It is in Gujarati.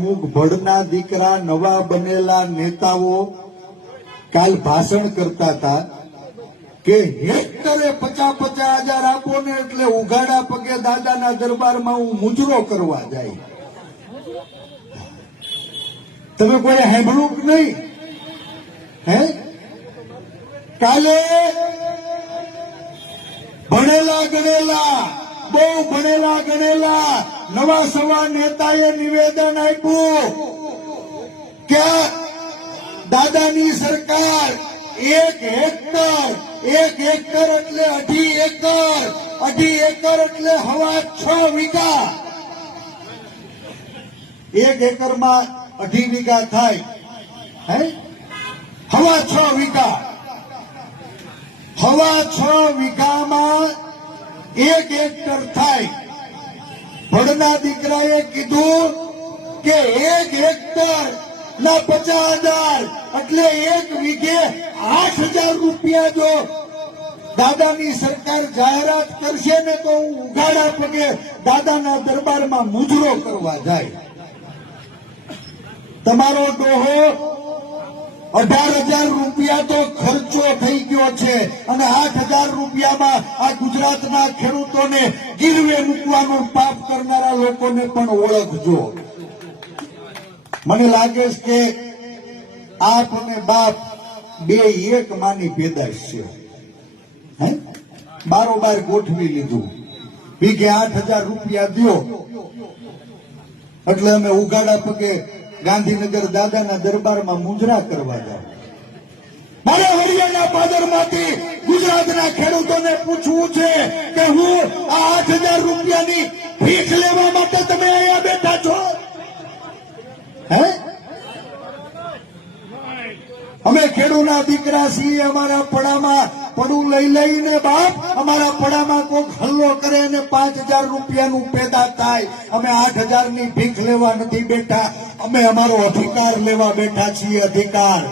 અમુક ભડના દીકરા નવા બનેલા નેતાઓ કાલ ભાષણ કરતા હતા કે હેક્ટરે 50,000 આપો ને એટલે ઉઘાડા પગે દાદાના દરબારમાં હું મુજરો કરવા જાય. તમે કોઈ સાંભળ્યું કે નહીં? હે કાલે ભણેલા ગણેલા બહુ ભણેલા ગણેલા નવા સવા નેતાએ નિવેદન આપ્યું કે દાદાની સરકાર 1 હેક્ટર એટલે 2.5 એકર 2.5 એકર એટલે 6.5 વીઘા. 1 એકરમાં 2.5 વીઘા થાય. હે 6.5 વીઘા 6.5 વીઘામાં 1 હેક્ટર થાય. ભડના દીકરાએ કીધું કે 1 હેક્ટર ના 50,000 એટલે 1 વીઘે 8,000 રૂપિયા જો દાદાની સરકાર જાહેરાત કરશે ને તો હું ઉઘાડા પગે દાદાના દરબારમાં મુજરો કરવા જાય. તમારો ડોહો 18,000 રૂપિયા તો ખર્ચો થઈ ગયો છે અને 8,000 રૂપિયામાં આ ગુજરાતના ખેડૂતોને ગીરવે મૂકવાનું પાપ કરનારા લોકોને પણ ઓળખજો. મને લાગે છે કે આપ અને બાપ બે એક માની પેદાશ છે. હે બારોબાર ગોઠવી લીધું વીઘે 8,000 રૂપિયા દો એટલે અમે ઉઘાડા પગે ગાંધીનગર દાદાના દરબારમાં મુજરા કરવા જાય. મારે હરિયાણા પાદરમાંથી ગુજરાતના ખેડૂતોને પૂછવું છે કે હું આ 8,000 રૂપિયાની ભીખ લેવા માટે તમે અહીંયા બેઠા છો? હે અમે ખેડૂના દીકરા છીએ. અમારા પડામાં પડું લઈ લઈને બાપ અમારા પડામાં કોઈક હલ્લો કરે ને 5,000 રૂપિયાનું પેદા થાય. અમે 8,000 ની ભીખ લેવા નથી બેઠા, અમે અમારો અધિકાર લેવા બેઠા છીએ. અધિકાર